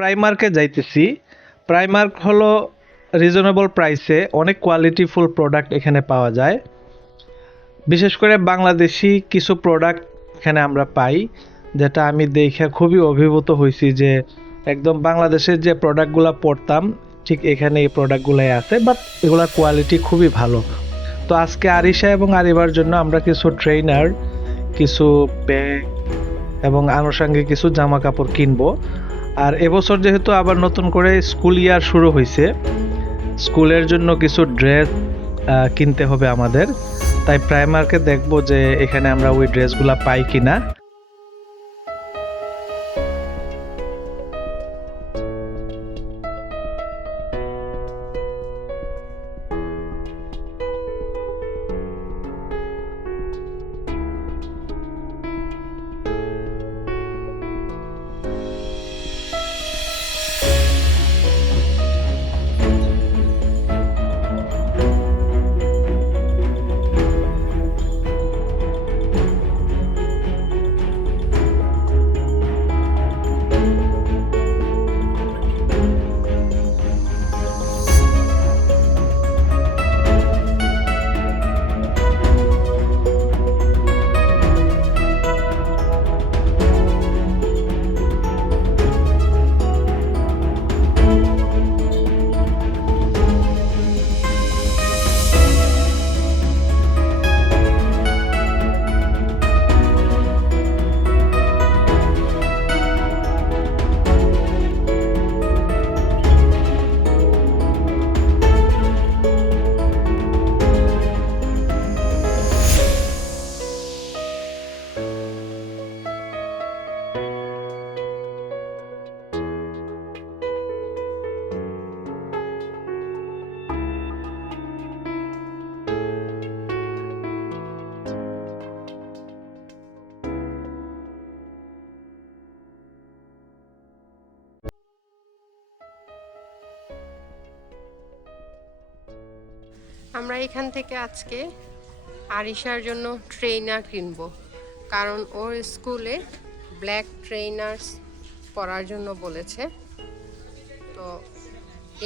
প্রাইমার্কে যাইতেছি। প্রাইমার্ক হলো রিজনেবল প্রাইসে অনেক কোয়ালিটিফুল প্রোডাক্ট এখানে পাওয়া যায়। বিশেষ করে বাংলাদেশি কিছু প্রোডাক্ট এখানে আমরা পাই, যেটা আমি দেখে খুবই অভিভূত হয়েছি যে একদম বাংলাদেশের যে প্রোডাক্টগুলো পড়তাম ঠিক এখানে এই প্রোডাক্টগুলাই আছে, বাট এগুলোর কোয়ালিটি খুবই ভালো। তো আজকে আরিশা এবং আরিবার জন্য আমরা কিছু ট্রেইনার, কিছু ব্যাগ এবং আনুষঙ্গিক কিছু জামা কাপড় কিনবো। আর এবছর যেহেতু আবার নতুন করে স্কুল ইয়ার শুরু হয়েছে, স্কুলের জন্য কিছু ড্রেস কিনতে হবে আমাদের। তাই প্রাইমার্কে দেখবো যে এখানে আমরা ওই ড্রেসগুলা পাই কিনা। আমরা এখান থেকে আজকে আরিশার জন্য ট্রেইনার কিনবো, কারণ ওর স্কুলে ব্ল্যাক ট্রেইনার্স পরার জন্য বলেছে। তো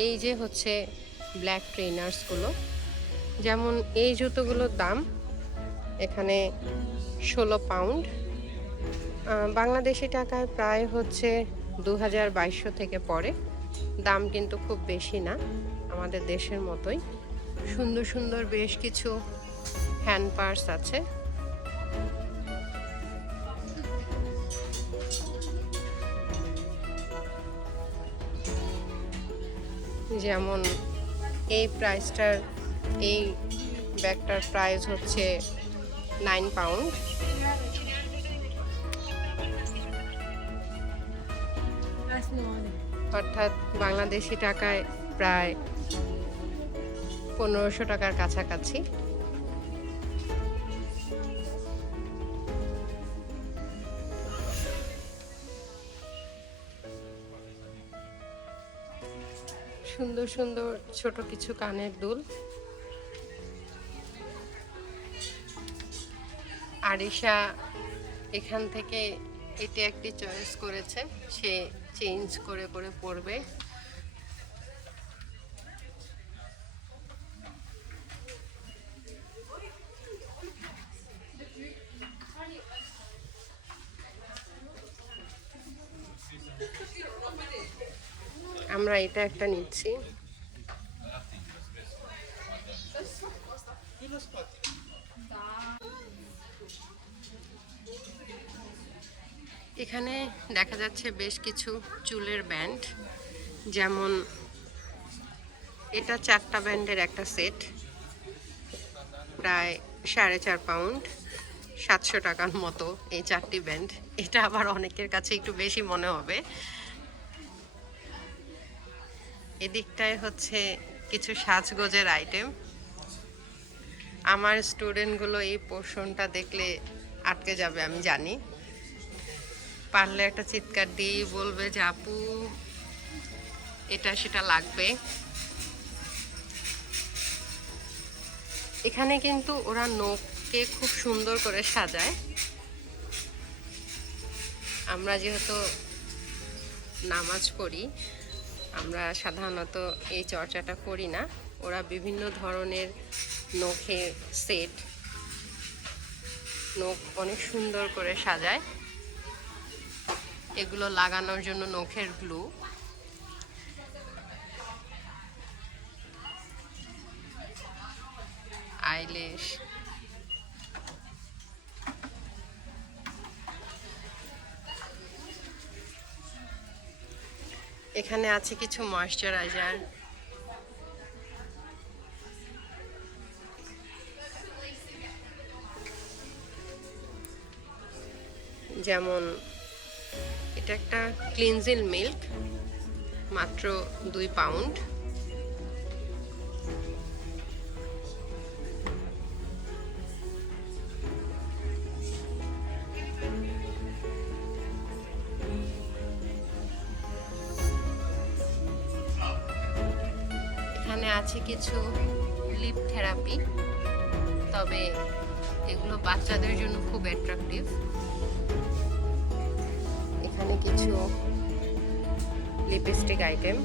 এই যে হচ্ছে ব্ল্যাক ট্রেইনার্সগুলো, যেমন এই জুতোগুলোর দাম এখানে 16 পাউন্ড, বাংলাদেশি টাকায় প্রায় হচ্ছে 2200 থেকে পড়ে। দাম কিন্তু খুব বেশি না, আমাদের দেশের মতোই। সুন্দর সুন্দর বেশ কিছু হ্যান্ড পার্স আছে। যেমন এই প্রাইসটার, এই ব্যাগটার প্রাইস হচ্ছে 9 পাউন্ড। অর্থাৎ বাংলাদেশি টাকায় প্রায় 1500 টাকার কাছাকাছি। সুন্দর সুন্দর ছোট কিছু কানের দুল। আরিশা এখান থেকে এটি একটি চয়েস করেছে, সে চেঞ্জ করে করে পরবে। আমরা এটা একটা নিচ্ছি। এখানে দেখা যাচ্ছে বেশ কিছু চুলের ব্যান্ড, যেমন এটা 4টা ব্যান্ডের একটা সেট, প্রায় 4.5 পাউন্ড, 700 টাকার মতো এই 4টি ব্যান্ড। এটা আবার অনেকের কাছে একটু বেশি মনে হবে। এদিকটায় হচ্ছে কিছু সাজগোজের আইটেম। আমার স্টুডেন্টগুলো এই পোর্শনটা দেখলে আটকে যাবে, আমি জানি। পারলে একটা চিৎকার দিয়েই বলবে যে আপু এটা সেটা লাগবে। এখানে কিন্তু ওরা নখকে খুব সুন্দর করে সাজায়। আমরা যেহেতু নামাজ পড়ি, আমরা সাধারণত এই চর্চাটা করি না। ওরা বিভিন্ন ধরনের নখের সেট, নখ অনেক সুন্দর করে সাজায়, এগুলো লাগানোর জন্য নখের গ্লু। আইল্যাশ, এখানে আছে কিছু ময়শ্চারাইজার, যেমন এটা একটা ক্লিনজিল মিল্ক, মাত্র 2 পাউন্ড। এখানে আছে কিছু লিপ থেরাপি, তবে এগুলো বাচ্চাদের জন্য খুব অ্যাট্রাকটিভ। এখানে কিছু লিপস্টিক আইটেম,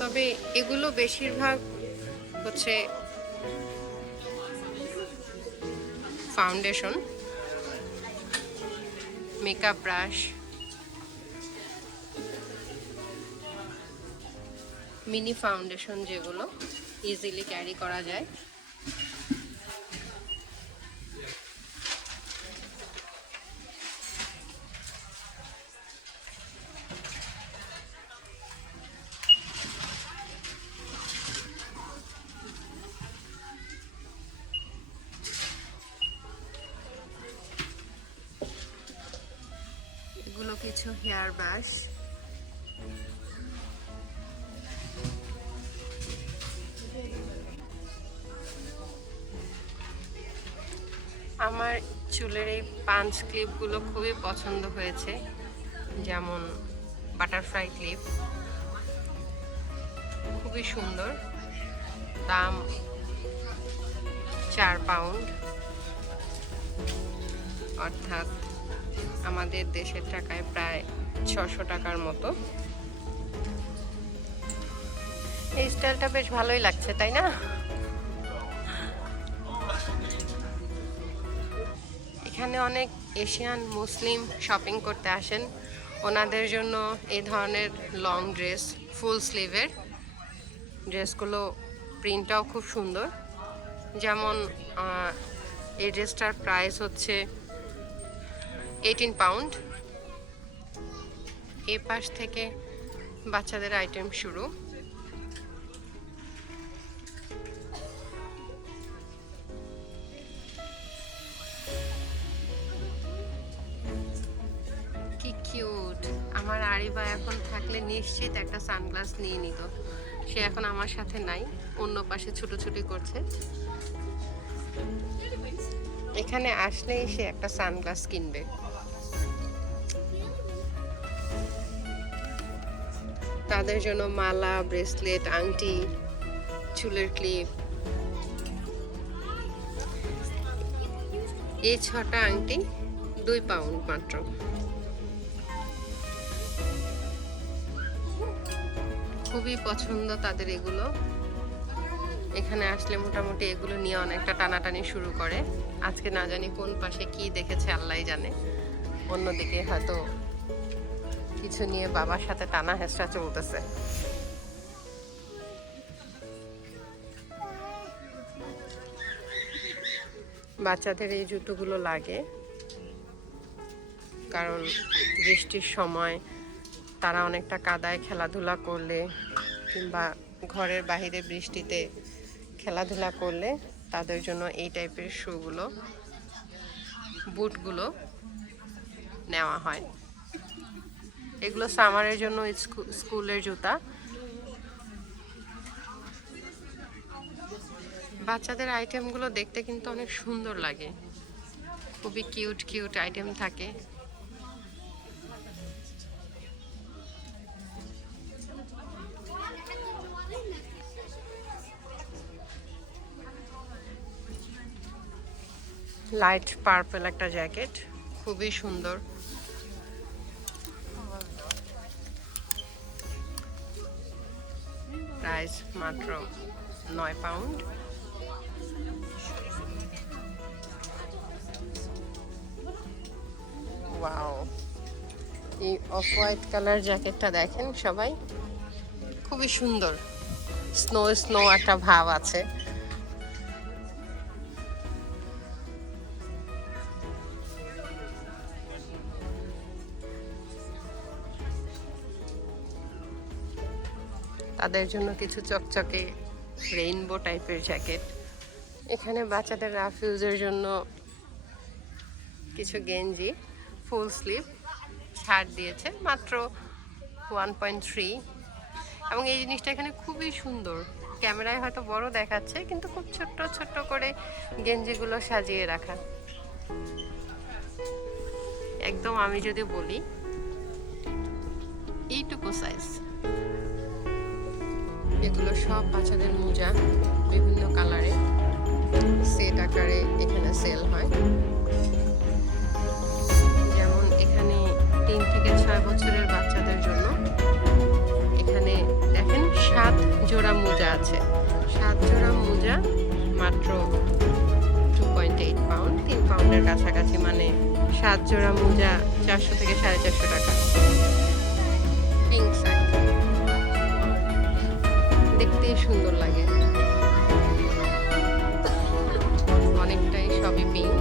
তবে এগুলো বেশিরভাগ হচ্ছে foundation, makeup brush, mini foundation, যেগুলো ইজিলি ক্যারি করা যায়। এগুলো কিছু হেয়ার ব্রাশ, আমার চুলের এই পাঞ্চ ক্লিপগুলো খুবই পছন্দ হয়েছে, যেমন বাটারফ্লাই ক্লিপ, খুবই সুন্দর, দাম 4 পাউন্ড, অর্থাৎ আমাদের দেশের টাকায় প্রায় 600 টাকার মতো। এই স্টাইলটা বেশ ভালোই লাগছে, তাই না? এখানে অনেক এশিয়ান মুসলিম শপিং করতে আসেন, ওনাদের জন্য এই ধরনের লং ড্রেস, ফুল স্লিভের ড্রেসগুলো প্রিন্টটাও খুব সুন্দর। যেমন এই ড্রেসটার প্রাইস হচ্ছে 18 পাউন্ড। এই পাশ থেকে বাচ্চাদের আইটেম শুরু। কি কিউট! আমার আরিবা এখন থাকলে নিশ্চিত একটা সানগ্লাস নিয়ে নিত। সে এখন আমার সাথে নাই, অন্য পাশে ছুটোছুটি করছে। এখানে আসলেই সে একটা সানগ্লাস কিনবে। তাদের জন্য মালা, ব্রেসলেট, আংটি, চুলের ক্লিপ, এই 6টা আংটি 2 পাউন্ড মাত্র। খুবই পছন্দ তাদের এগুলো। এখানে আসলে মোটামুটি এগুলো নিয়ে অনেকটা টানাটানি শুরু করে। আজকে না জানি কোন পাশে কি দেখেছে আল্লাহই জানে, অন্যদিকে হয়তো কিছু নিয়ে বাবার সাথে টানা হেঁচড়া চলতেছে। বাচ্চাদের এই জুতোগুলো লাগে, কারণ বৃষ্টির সময় তারা অনেকটা কাদায় খেলাধুলা করলে কিংবা ঘরের বাইরে বৃষ্টিতে খেলাধুলা করলে তাদের জন্য এই টাইপের শুগুলো, বুটগুলো নেওয়া হয়। এগুলো সামারের জন্য স্কুলের জুতা। বাচ্চাদের আইটেমগুলো দেখতে কিন্তু অনেক সুন্দর লাগে। খুবই কিউট কিউট আইটেম থাকে। লাইট পার্পল একটা জ্যাকেট, খুবই সুন্দর। প্রাইস মাত্র 9 পাউন্ড। ওয়াও, এই অফ হোয়াইট কালার জ্যাকেটটা দেখেন সবাই, খুবই সুন্দর। স্নো স্নো একটা ভাব আছে। তাদের জন্য কিছু চকচকে রেইনবো টাইপের জ্যাকেট। এখানে বাচ্চাদের রাফ ইউজের জন্য কিছু গেঞ্জি ফুল স্লিভ ছাড় দিয়েছে মাত্র 1.3। এবং এই জিনিসটা এখানে খুবই সুন্দর, ক্যামেরায় হয়তো বড় দেখাচ্ছে কিন্তু খুব ছোট্ট ছোট্ট করে গেঞ্জিগুলো সাজিয়ে রাখা। একদম আমি যদি বলি এইটুকু সাইজ। এগুলো সব বাচ্চাদের মোজা, বিভিন্ন কালারে সেট আকারে এখানে সেল হয়। যেমন এখানে 3 থেকে 6 বছরের বাচ্চাদের জন্য এখানে দেখেন 7 জোড়া মোজা আছে। 7 জোড়া মোজা মাত্র 2.8 পাউন্ড, 3 পাউন্ডের কাছাকাছি, মানে 7 জোড়া মোজা 400 থেকে 450 টাকা। পিঙ্ক শার্ট দেখতেই সুন্দর লাগে, অনেকটাই সবই পিঙ্ক।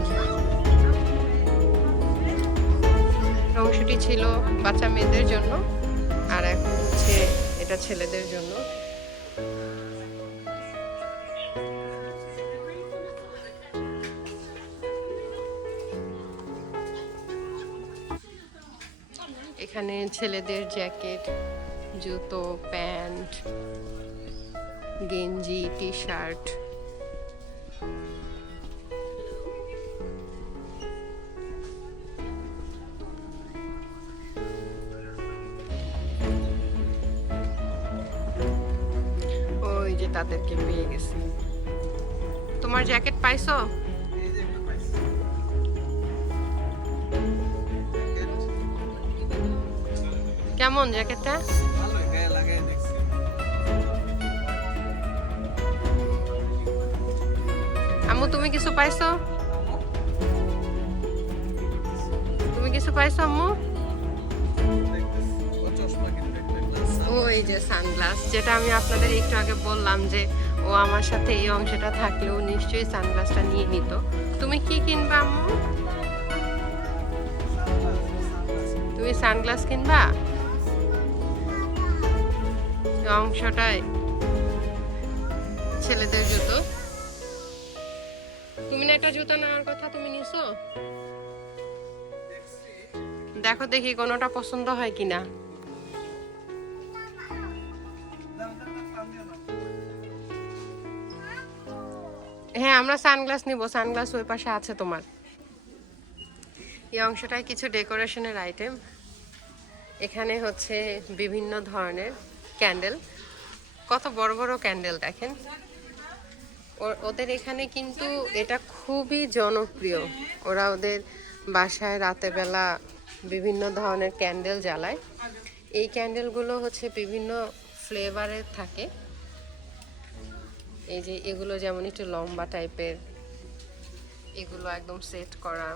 অংশটি ছিল বাচ্চা মেয়েদের জন্য, আর এখন হচ্ছে এটা ছেলেদের জন্য। এখানে ছেলেদের জ্যাকেট, জুতো, প্যান্ট, গেঞ্জি, টি শার্ট। ওই যে তাদেরকে পেয়ে গেছি। তোমার জ্যাকেট পাইছো? কেমন জ্যাকেটটা? আম্মু তুমি কিছু পাইছো? তুমি কিছু পাইছো আম্মু? ওই যে সানগ্লাস, যেটা আমি আপনাদের একটু আগে বললাম যে ও আমার সাথে এই অংশটা থাকলেও নিশ্চয়ই সানগ্লাসটা নিয়ে নিত। তুমি কি কিনবা আম্মু? তুমি সানগ্লাস কিনবা? অংশটায় ছেলেদের জুতো। তুমি না একটা জুতো নেওয়ার কথা, তুমি নিছো? দেখো দেখি কোনোটা পছন্দ হয় কিনা। হ্যাঁ, আমরা সানগ্লাস নিব, সানগ্লাস ওই পাশে আছে তোমার। এই অংশটায় কিছু ডেকোরেশনের আইটেম। এখানে হচ্ছে বিভিন্ন ধরনের ক্যান্ডেল, কত বড় বড় ক্যান্ডেল দেখেন। ওদের এখানে কিন্তু এটা খুবই জনপ্রিয়। ওরা ওদের বাসায় রাতের বেলা বিভিন্ন ধরনের ক্যান্ডেল জ্বালায়। এই ক্যান্ডেলগুলো হচ্ছে বিভিন্ন ফ্লেভারের থাকে। এই যে এগুলো যেমন একটু লম্বা টাইপের, এগুলো একদম সেট করা।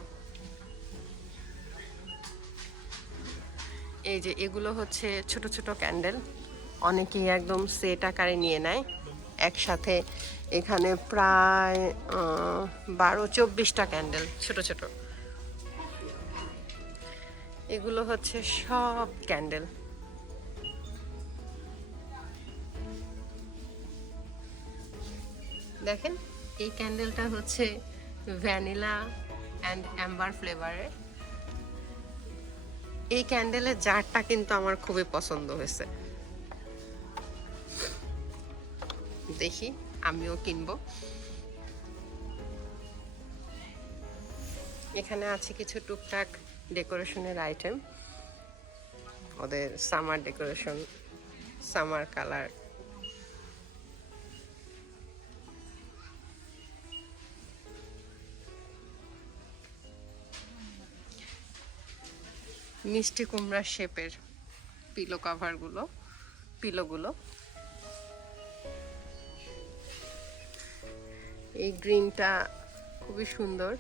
এই যে এগুলো হচ্ছে ছোট ছোট ক্যান্ডেল, অনেকেই একদম সেট আকারে নিয়ে নেয় একসাথে। এখানে প্রায় 12-24টা ক্যান্ডেল ছোট ছোট। এগুলো হচ্ছে সব ক্যান্ডেল। দেখেন এই ক্যান্ডেলটা হচ্ছে ভ্যানিলা অ্যান্ড অ্যাম্বার ফ্লেভারের। এই ক্যান্ডেলের জারটা কিন্তু আমার খুবই পছন্দ হয়েছে। দেখি আমিও কিনবো। এখানে আছে কিছু টুকটাক ডেকোরেশনের আইটেম, ওদের সামার ডেকোরেশন, সামার কালার। মিষ্টি কুমড়া শেপের পিলো কভারগুলো, পিলোগুলো। এই গ্রিনটা খুবই সুন্দর,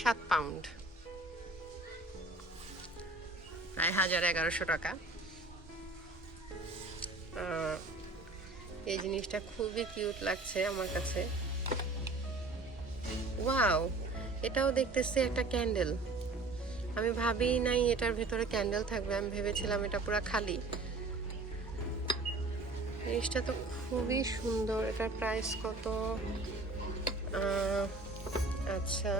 7 পাউন্ড, প্রায় 1100 টাকা। এই জিনিসটা খুবই কিউট লাগছে আমার কাছে। ওয়াও, এটাও দেখতেছি একটা ক্যান্ডেল। আমি ভাবি নাই এটার ভেতরে ক্যান্ডেল থাকবে, আমি ভেবেছিলাম এটা পুরো খালি। জিনিসটা তো খুবই সুন্দর। এটার প্রাইস কত? আচ্ছা,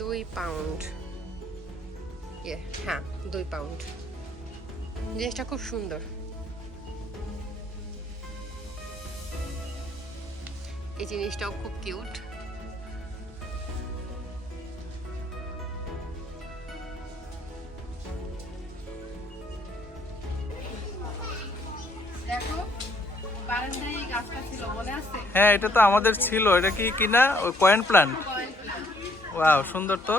2 পাউন্ড। হ্যাঁ, 2 পাউন্ড। জিনিসটা খুব সুন্দর। এই জিনিসটাও খুব কিউট। দেখো, বারান্দায় এই গাছটা ছিল, মনে আছে? হ্যাঁ, এটা তো আমাদের ছিল। এটা কি কিনা ওই কয়েন প্ল্যান্ট? ওয়াও, সুন্দর তো।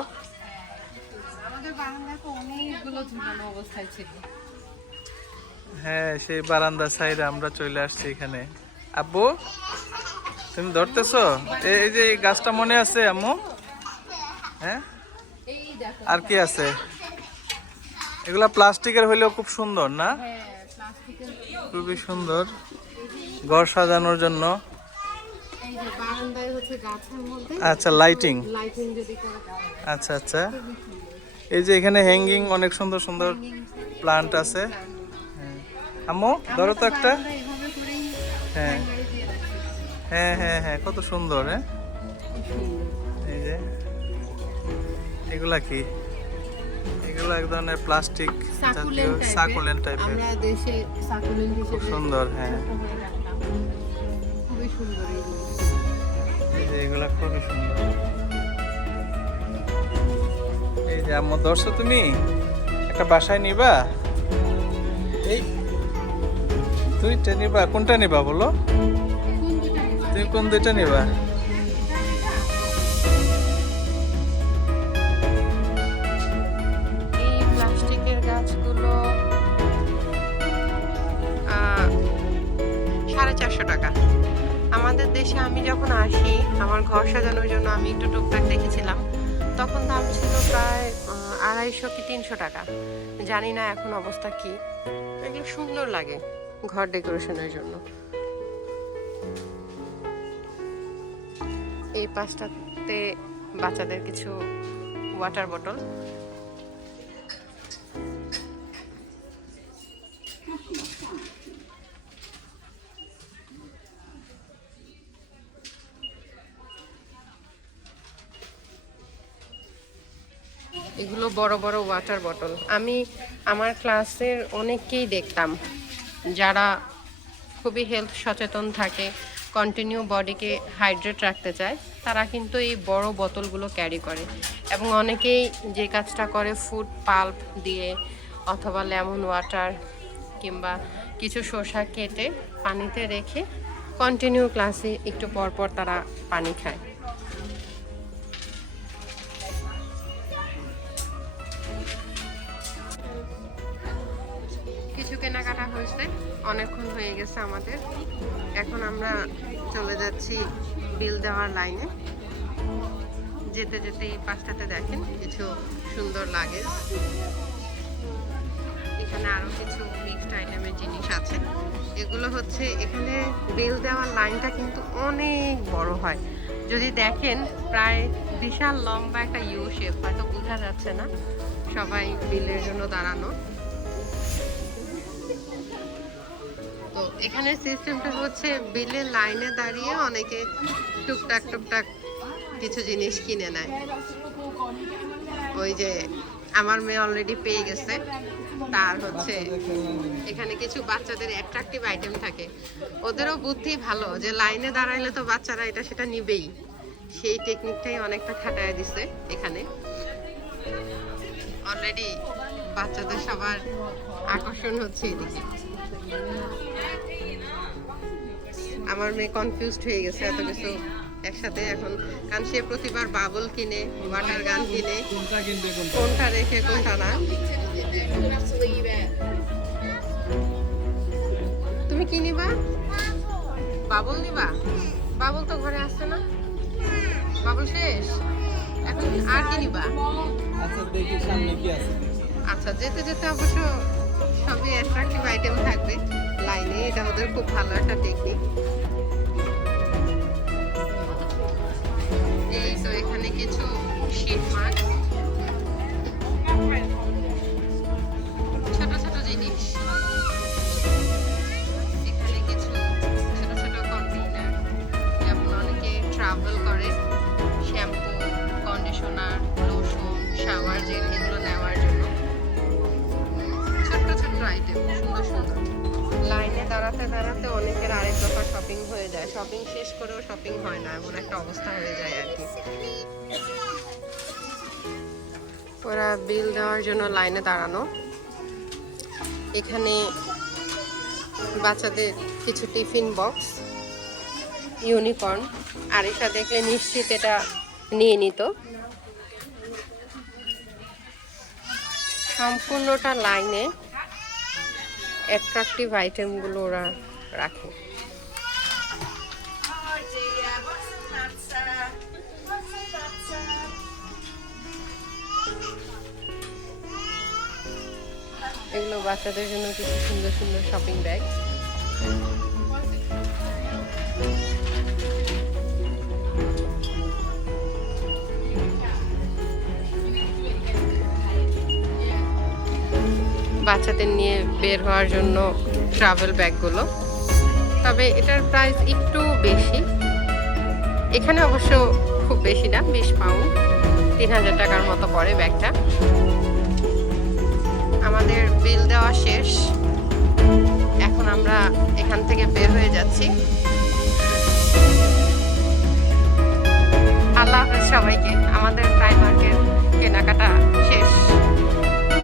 আমাদের বারান্দায় তো অনেকগুলো ঝুলানো অবস্থায় ছিল। হ্যাঁ, সেই বারান্দা সাইডে আমরা চলে আসছি এখানে। আব্বু, তুমি ধরতেছো? এই যে এই গাছটা মনে আছে আম্মু? হ্যাঁ, এই দেখো, আর কি আছে? এগুলা প্লাস্টিকের হইলেও খুব সুন্দর না? হ্যাঁ, প্লাস্টিকের। খুবই সুন্দর ঘর সাজানোর জন্য। এই যে বারান্দায় হচ্ছে গাছের মধ্যে আচ্ছা, লাইটিং। লাইটিং যদি করে দেওয়া হয়, আচ্ছা আচ্ছা, এই যে এখানে হ্যাঙ্গিং অনেক সুন্দর সুন্দর প্লান্ট আছে। হ্যাঁ, আম্মু ধরো তো একটা। আমরা এভাবে করেই হ্যাঁ হ্যাঙ্গারে দিয়ে রাখি। হ্যাঁ হ্যাঁ হ্যাঁ, কত সুন্দর। হ্যাঁ, এই যে এগুলা কি? এগুলো এক ধরনের প্লাস্টিক জাতীয়, সাকুলেন্ট টাইপের। আমরা দেশে সাকুলেন্ট খুব হিসেবে সুন্দর। হ্যাঁ, খুবই সুন্দর এই এই যে এগুলা খুবই সুন্দর। এই যে আম্মু ধরছো তুমি, একটা বাসায় নিবা? এই দুইটা নিবা? কোনটা নিবা বলো? তুমি কোন দুইটা নিবা? এই প্লাস্টিকের গাছগুলো 450 টাকা। আমাদের দেশে আমি যখন আসি আমার ঘর সাজানোর জন্য, আমি একটু টুকটাক দেখেছিলাম, তখন দাম ছিল প্রায় 250 কি 300 টাকা। জানি না এখন অবস্থা কি। এগুলো সুন্দর লাগে ঘর ডেকোরেশনের জন্য। এই পাশটাতে বাচ্চাদের কিছু ওয়াটার বোতল। এগুলো বড় বড় ওয়াটার বোতল। আমি আমার ক্লাসের অনেককেই দেখতাম যারা খুবই হেলথ সচেতন থাকে, কন্টিনিউ বডিকে হাইড্রেট রাখতে চায়, তারা কিন্তু এই বড় বোতলগুলো ক্যারি করে। এবং অনেকেই যে কাজটা করে ফুড পাল্প দিয়ে অথবা লেমন ওয়াটার কিংবা কিছু শসা কেটে পানিতে রেখে কন্টিনিউ ক্লাসে একটু পর পর তারা পানি খায়। কিছু কেনাকাটা হয়েছে, অনেকক্ষণ হয়ে গেছে আমাদের। এখন আমরা চলে যাচ্ছি বিল দেওয়ার লাইনে। যেতে যেতে এই পাশটাতে দেখেন কিছু সুন্দর লাগে। এখানে আরো কিছু মিক্সড আইটেমের জিনিস আছে। এগুলো হচ্ছে, এখানে বিল দেওয়ার লাইনটা কিন্তু অনেক বড় হয়। যদি দেখেন প্রায় বিশাল লম্বা একটা ইউ শেপ, হয়তো বোঝা যাচ্ছে না, সবাই বিলের জন্য দাঁড়ানো। তো এখানে সিস্টেমটা হচ্ছে বিলের লাইনে দাঁড়িয়ে অনেকে টুকটাক টুকটাক কিছু জিনিস কিনে নেয়। ওই যে আমার মেয়ে অলরেডি পেয়ে গেছে, তার হচ্ছে এখানে কিছু বাচ্চাদের অ্যাট্রাকটিভ আইটেম থাকে। ওদেরও বুদ্ধি ভালো যে লাইনে দাঁড়াইলে তো বাচ্চারা এটা সেটা নিবেই, সেই টেকনিকটাই অনেকটা খাটায় দিছে এখানে। অলরেডি বাচ্চাদের সবার আকর্ষণ হচ্ছে এদিকে। আমার মেয়ে কনফিউজড হয়ে গেছে এত কিছু একসাথে এখন, কারণ সে প্রতিবার বাবল কিনে, ওয়াটার গান কিনে, কোনটা রেখে কোনটা না। তুমি কি নিবা? বাবল নিবা? বাবল তো ঘরে আসছে না, বাবল শেষ, এখন আর কি নিবা? আচ্ছা দেখি সামনে কি আছে। আচ্ছা, যেতে যেতে অবশ্য সবই অ্যাট্রাকটিভ আইটেম থাকবে লাইনে, এটা ওদের খুব ভালো একটা টেকনিক। এই তো এখানে কিছু শীট মাছ, ছোট ছোট জিনিস, এখানে কিছু ছোট ছোট কন্টেইনার, যেমন অনেকে ট্রাভেল করে shampoo, conditioner, lotion, shower gel এগুলো নেওয়ার জন্য ছোট্ট ছোট্ট আইটেম, সুন্দর সুন্দর। লাইনে দাঁড়াতে দাঁড়াতে অনেকের আরেক দফা শপিং হয়ে যায়, শপিং শেষ করেও শপিং হয় না, এমন একটা অবস্থা হয়ে যায় আর কি। ওরা বিল দেওয়ার জন্য লাইনে দাঁড়ানো। এখানে বাচ্চাদের কিছু টিফিন বক্স, ইউনিকর্ন, আরিশা দেখলে নিশ্চিত এটা নিয়ে নিত। সম্পূর্ণটা লাইনে অ্যাট্রাকটিভ আইটেমগুলো ওরা রাখে। এগুলো বাচ্চাদের জন্য কিছু সুন্দর সুন্দর শপিং ব্যাগ। বাচ্চাদের নিয়ে বের হওয়ার জন্য ট্রাভেল ব্যাগগুলো, তবে এটার প্রাইস একটু বেশি। এখানে অবশ্য খুব বেশি না, 20 পাউন্ড, 3000 টাকার মতো পড়ে ব্যাগটা। আমাদের বিল দেওয়া শেষ, এখন আমরা এখান থেকে বের হয়ে যাচ্ছি। আল্লাহ হাফেজ সবাইকে। আমাদের প্রাইমার্কের কেনাকাটা শেষ।